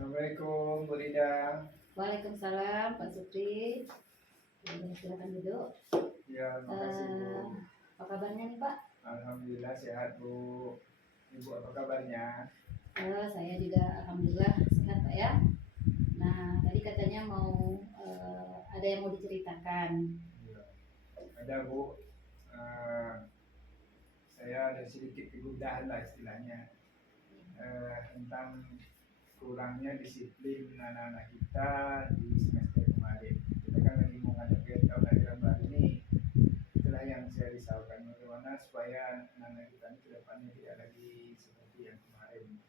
Assalamualaikum Bu Rida. Waalaikumsalam Pak Supri. Silakan duduk. Ya, makasih Bu. Apa kabarnya nih Pak? Alhamdulillah sehat Bu. Ibu apa kabarnya? Saya juga alhamdulillah sehat Pak ya. Nah tadi katanya ada yang mau diceritakan. Ya. Ada Bu. Saya ada sedikit kegundahan lah istilahnya tentang kurangnya disiplin anak-anak kita di semester kemarin. Kita kan lagi mau ngadepin tahun ajaran baru nih. Itulah yang saya risaukan, bagaimana supaya anak-anak kita ini kedepannya tidak lagi seperti yang kemarin.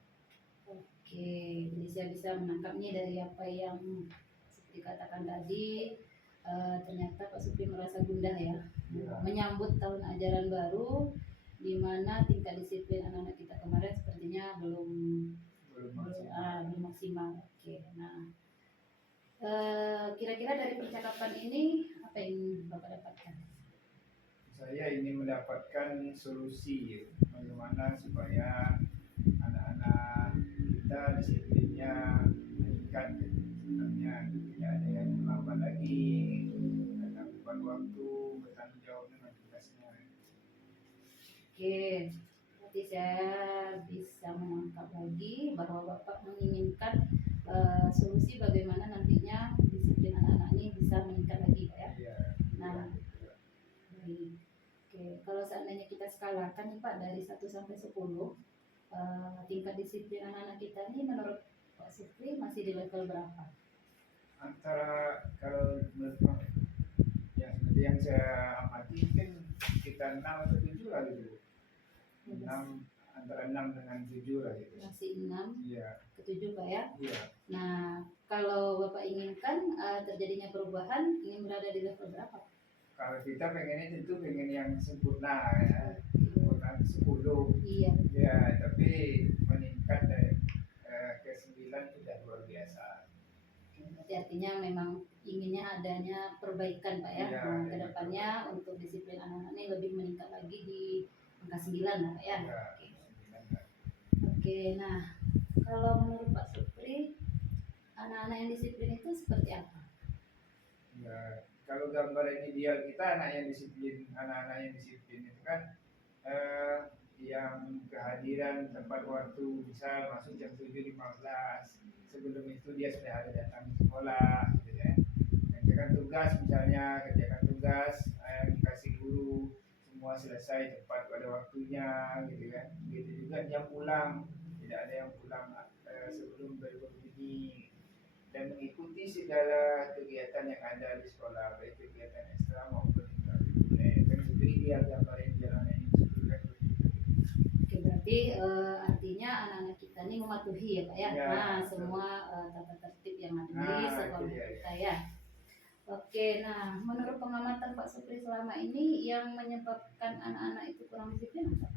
Oke, jadi saya bisa menangkapnya dari apa yang seperti katakan tadi. Ternyata Pak Supri merasa gundah ya, menyambut tahun ajaran baru, di mana tingkat disiplin anak-anak kita kemarin sepertinya belum maksimal. Oke, nah kira-kira dari percakapan ini apa yang Bapak dapatkan? Saya ingin mendapatkan solusi bagaimana supaya anak-anak kita disiplinnya meningkat, sebenarnya tidak ada yang terlambat lagi karena tepat waktu bertanggung jawab dengan tugasnya. Oke, berarti saya bisa menangkap lagi bahwa Bapak menginginkan solusi bagaimana nantinya disiplin anak-anak ini bisa meningkat lagi Pak ya. Iya. Nah, baik. Oke, kalau seandainya kita skalakan nih Pak dari 1 sampai 10, tingkat disiplin anak-anak kita ini menurut Pak Supri masih di level berapa? Antara kalau menurut ya seperti yang saya amati mungkin sekitar 6 atau 7 lah gitu. 6, antara 6 dengan 7 lah gitu. Masih 6 iya. ke 7 Pak ya? Iya. Nah, kalau Bapak inginkan terjadinya perubahan, ingin berada di level berapa? Kalau kita pengennya tentu pengen yang sempurna ya, sempurna 10. Iya. Ya, tapi meningkat dari ke 9 sudah luar biasa. Berarti artinya memang inginnya adanya perbaikan Pak ya. Iya, nah, kedepannya untuk disiplin anak-anak ini lebih meningkat lagi di angka 9 lah Pak ya. Iya, Oke, nah kalau menurut Pak Supri anak-anak yang disiplin itu seperti apa? Ya, kalau gambaran ideal kita anak-anak yang disiplin itu kan yang kehadiran tepat waktu, misal masuk jam 7.15, sebelum itu dia sudah ada datang di sekolah gitu ya. Kerjakan tugas misalnya, yang dikasih guru semua selesai tepat pada waktunya gitu kan. Begitu juga jam pulang, tidak ada yang pulang sebelum berbunyi, dan mengikuti segala kegiatan yang ada di sekolah, baik kegiatan ekstra maupun ekstrakurikuler. Kan itu ideal gambaran jalan ini. Oke, berarti artinya anak-anak kita ini mematuhi ya Pak ya, Ya, nah semua tata tertib yang ada di sekolah kita ya. Oke, nah menurut pengamatan Pak Supri selama ini yang menyebabkan anak-anak itu kurang disiplin apa?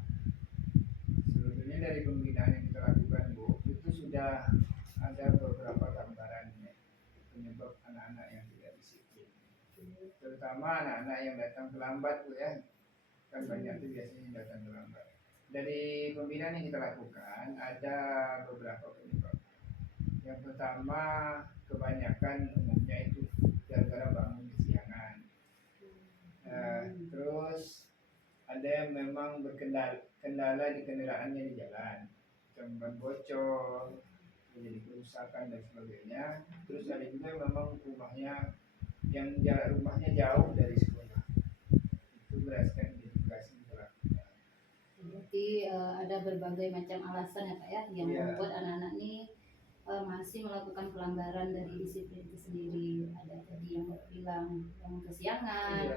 Sebetulnya dari pembinaan yang kita lakukan Bu, itu sudah ada beberapa gambarannya penyebab anak-anak yang tidak disiplin. Terutama anak-anak yang datang terlambat Bu ya, kan banyak tuh biasanya yang datang terlambat. Dari pembinaan yang kita lakukan ada beberapa penyebab. Yang pertama, kebanyakan umumnya itu gara-gara bangun kesiangan. Terus ada yang memang kendala di kendaraannya di jalan, ban bocor, jadi kerusakan dan sebagainya. Terus ada juga yang memang rumahnya jauh dari sekolah. Itu berdasarkan identifikasi yang dilakukan. Berarti ada berbagai macam alasan ya Pak ya yang membuat anak-anak ini masih melakukan pelanggaran dari disiplin itu sendiri. Ada tadi yang Bapak bilang yang kesiangan,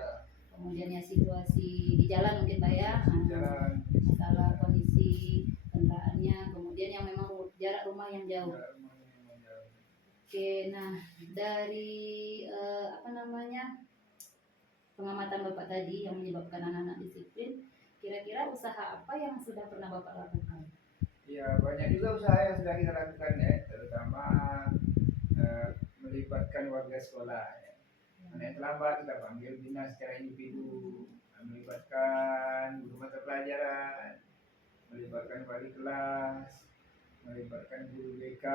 kemudian ya situasi di jalan mungkin Pak ya, masalah kondisi kendaraannya, kemudian yang memang jarak rumah yang jauh. Oke, nah dari pengamatan Bapak tadi yang menyebabkan anak-anak disiplin, kira-kira usaha apa yang sudah pernah Bapak lakukan? Ya, banyak juga usaha yang sudah kita lakukan ya, terutama melibatkan warga sekolah ya. Anak terlambat kita panggil dinas secara individu, melibatkan guru mata pelajaran, melibatkan wali kelas, melibatkan guru BK.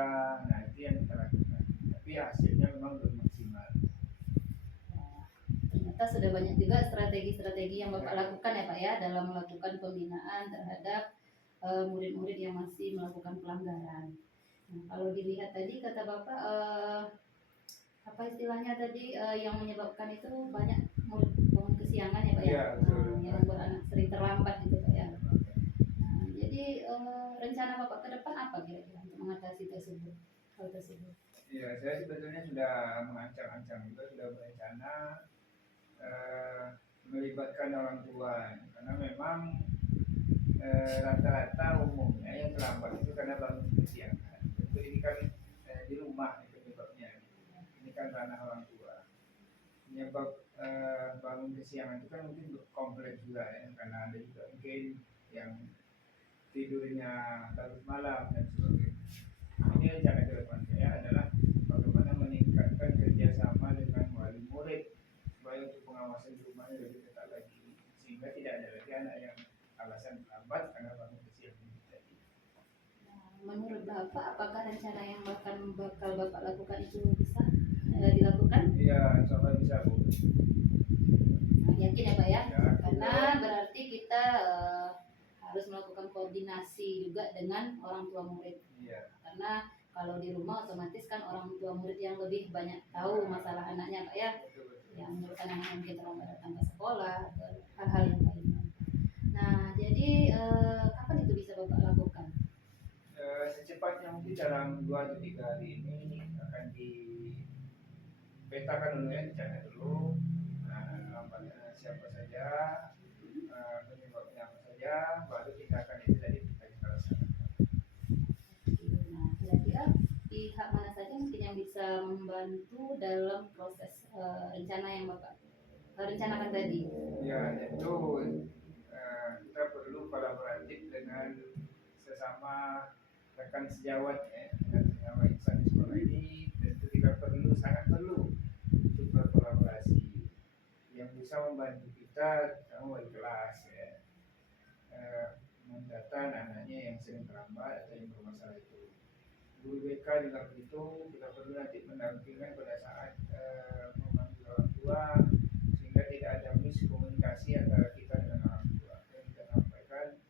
Nah itu yang kita lakukan, tapi hasilnya memang belum maksimal. Wah, ternyata sudah banyak juga strategi-strategi yang Bapak lakukan ya Pak ya dalam melakukan pembinaan terhadap murid-murid yang masih melakukan pelanggaran. Nah, kalau dilihat tadi kata Bapak apa istilahnya tadi yang menyebabkan itu banyak murid bangun kesiangan ya Pak ya, Iya, betul. yang membuat anak sering terlambat gitu Pak ya. Nah, jadi rencana Bapak ke depan apa kira-kira untuk mengatasi hal tersebut? Ya, saya sebetulnya sudah mengancang-ancang juga, sudah berencana melibatkan orang tua, karena memang rata-rata umumnya yang terlambat itu karena bangun kesiangan. Tentu ini kan di rumah itu penyebabnya. Ini kan ranah orang tua. Penyebab bangun kesiangan itu kan mungkin kompleks juga ya, karena ada juga mungkin yang tidurnya larut malam dan sebagainya. Ini rencana ke depan saya adalah bagaimana meningkatkan kerjasama dengan wali murid supaya untuk pengawasan di rumahnya lebih ketat lagi, sehingga tidak ada lagi anak yang alasan lambat karena bangun kesiangan tadi. Menurut Bapak, apakah rencana yang bakal Bapak lakukan itu bisa dilakukan? Iya, insya Allah bisa Bu. Nah, yakin ya Pak ya? Ya, Karena berarti kita harus melakukan koordinasi juga dengan orang tua murid. Iya. Karena kalau di rumah otomatis kan orang tua murid yang lebih banyak tahu masalah anaknya Pak ya. Betul-betul. Yang menyebabkan anak mungkin terlambat datang ke sekolah atau hal-hal yang lainnya. Nah, jadi kapan itu bisa Bapak lakukan? Secepatnya mungkin dalam 2 atau 3 hari ini akan dipetakan dulu ya, dicari dulu lambatnya siapa saja, penyebabnya apa saja, baru kita akan itu tadi kita laksanakan. Nah, kira-kira pihak mana saja mungkin yang bisa membantu dalam proses rencana yang Bapak rencanakan tadi? Ya, tentu kita perlu kolaboratif dengan sesama rekan sejawat ya, dengan sesama insan di sekolah ini. Tentu kita sangat perlu untuk berkolaborasi. Yang bisa membantu kita sama wali kelas ya, mendata anak-anaknya yang sering terlambat atau yang bermasalah itu. Guru BK juga begitu, kita perlu nanti mendampingi pada saat memanggil orang tua, sehingga tidak ada miskomunikasi antara kita dengan orang tua. Yang kita sampaikan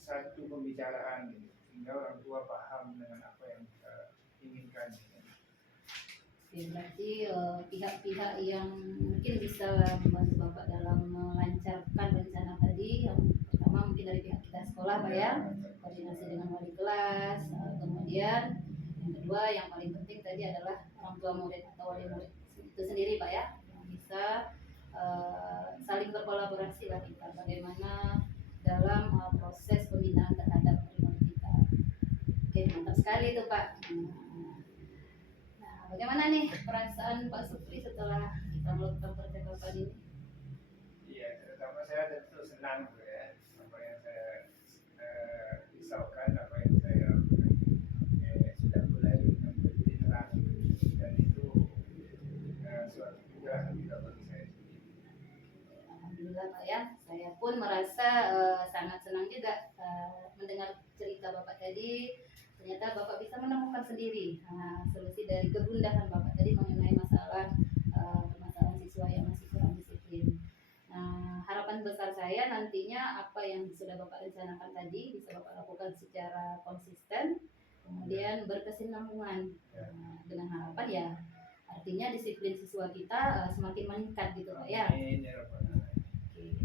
satu pembicaraan gitu, sehingga orang tua paham dengan apa yang kita inginkan. Oke, berarti pihak-pihak yang mungkin bisa membantu Bapak dalam melancarkan rencana tadi, yang pertama mungkin dari pihak kita sekolah Pak ya, koordinasi dengan wali kelas, kemudian yang kedua yang paling penting tadi adalah orang tua murid atau wali murid itu sendiri Pak ya, yang bisa saling berkolaborasi lah kita bagaimana dalam proses pembinaan terhadap murid-murid kita. Oke, mantap sekali itu Pak. Bagaimana nih perasaan Pak Supri setelah kita melakukan percakapan ini? Iya, terutama saya tentu senang ya, apa yang saya risaukan, apa yang saya sudah mulai menjadi terang, dan itu suatu kebanggaan juga bagi saya sendiri. Alhamdulillah Pak ya, saya pun merasa sangat senang juga mendengar cerita Bapak tadi. Ternyata Bapak bisa menemukan sendiri solusi dari kegundahan Bapak tadi mengenai masalah permasalahan siswa yang masih kurang disiplin. Nah, harapan besar saya nantinya apa yang sudah Bapak rencanakan tadi bisa Bapak lakukan secara konsisten, kemudian berkesinambungan. Dengan harapan ya artinya disiplin siswa kita semakin meningkat gitu Pak ya. Amin ya Rabbal Alamin. Oke.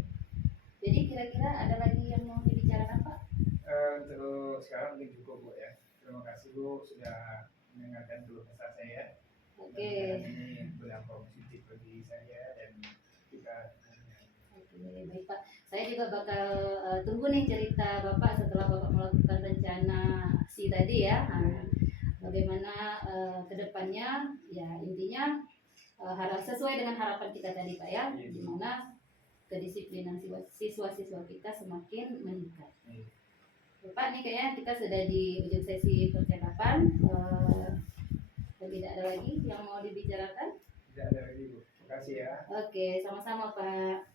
Jadi kira-kira ada lagi yang mau dibicarakan Pak? Untuk sekarang mungkin cukup Bu ya. Terima kasih Bu sudah mendengarkan keluh kesah saya. Oke. Ini berdampak positif bagi saya dan kita. Oke, baik Pak. Saya juga bakal tunggu nih cerita Bapak setelah Bapak melakukan rencana aksi tadi ya. Bagaimana kedepannya? Ya intinya harus sesuai dengan harapan kita tadi Pak ya. Di mana kedisiplinan siswa-siswa kita semakin meningkat. Pak, nih kayaknya kita sudah di ujung sesi percakapan. Tidak ada lagi yang mau dibicarakan? Tidak ada lagi Bu. Terima kasih ya. Oke, sama-sama Pak.